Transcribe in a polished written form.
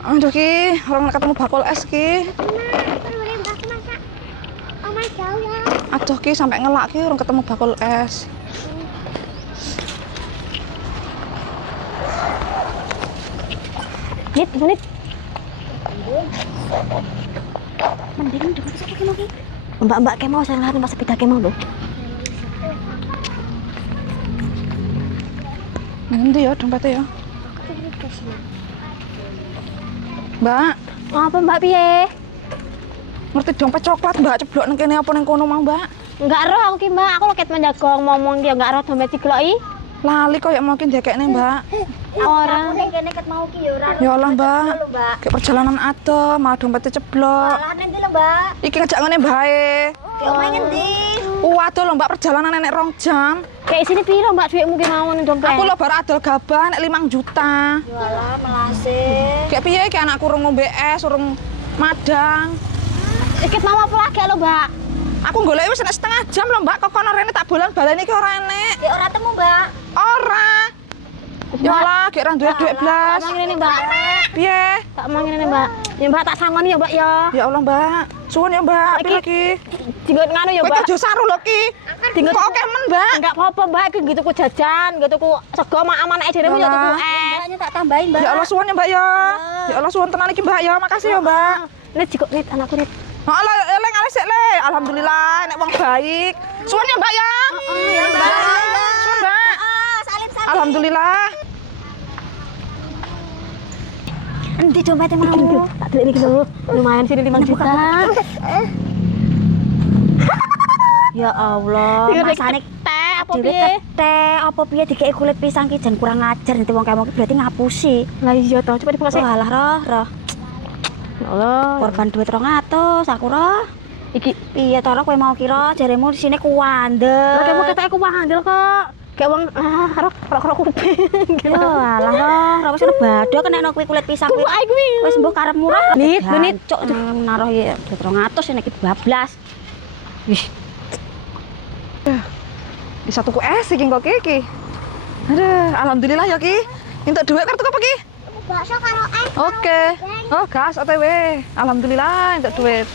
Aduh Ki, orang nak ketemu bakul es Ki. Aduh Ki, sampai ngelak Ki orang ketemu bakul es. Menit. Mending udah masuk ke lagi. Mbak kemau saya lihat mbak sepeda kemau loh. Nanti ya dompetnya ya. Mbak, Apa mbak piye? ngerti dompet coklat Mbak ceblok nang kene apa nang kono mau Mbak? Enggak roh aku ki mbak, aku loket menjagong ngomong dia enggak roh dompet dikeloki. Lali kok ya mungkin dekekne Mbak. Orang Ning kene ket mau ki ya ora. Ya Allah Mbak. Lho, Mbak. Kayak perjalanan adoh, malah dompetnya ceblok. Lah nanti lho, Mbak. Iki ngejak ngene bae. Yo main ngendi? Waduh lho Mbak perjalanan nenek 2 jam. kayak sini piro mbak duitmu ki mau ning dompet? Aku lho baru adol gabah nek 5 juta. Jualan melase. Kayak piye iki anakku urung ngombe es, urung madang. Dikit mau apa lagi lho mbak? Aku golek wis nek setengah jam lho Mbak, kok kono rene tak bolan-baleni iki ora enek. Ya ora temu, Mbak. Ora. Ya Allah, gek ora duwe duit blas. Tak mangin mbak. Piye? Tak mangin mbak. Ya mbak tak sangoni ya mbak ya. Ya Allah Mbak. Suwun ya Mbak, piye iki? Tinggal nganu ya Kowe mbak. aja saru lho ki. Tinggal Kok akeh men Mbak? enggak apa-apa mbak, iki gitu ku jajan, gitu ku sego mak aman ae dhewe ya tuku es. Mbaknya tak tambahin, Mbak. Ya Allah suwun ya Mbak ya. Ya Allah suwun tenan iki Mbak ya, makasih ya Mbak. Nit jiko nit anakku nit. Allah eleng alis sik le. Alhamdulillah nek wong baik. Suwun ya Mbak ya. Iya, Mbak. Suwun Mbak. Salim-salim. Alhamdulillah. Endi dompetnya mau? Tak delik iki lho. Lumayan sini 5 juta. Ya Allah, masane teh apa dhewe piye? teh apa piye dikeki kulit pisang ki jan kurang ajar nanti wong kayak berarti ngapusi. Lah iya toh, coba dibuka sih. Walah roh. Ya Allah. Korban duit 200 aku roh. Iki Piye to roh kowe mau kira jaremu di sini kuandel. lah kamu ketek aku wandel kok. Kayak wong rok kuping. Ya alah roh wis ono badhe kena kuwi kulit pisang kuwi. Kuwi ae kuwi. Wis mbok karepmu roh. Nit, nit. Cok naruh ya 200 nek bablas. Wih, Bisa tuku es iki kok iki. Aduh, alhamdulillah ya ki. Entuk duit kartu apa ki? Bakso karo es. Oke. Oh, gas OTW. Alhamdulillah entuk duit.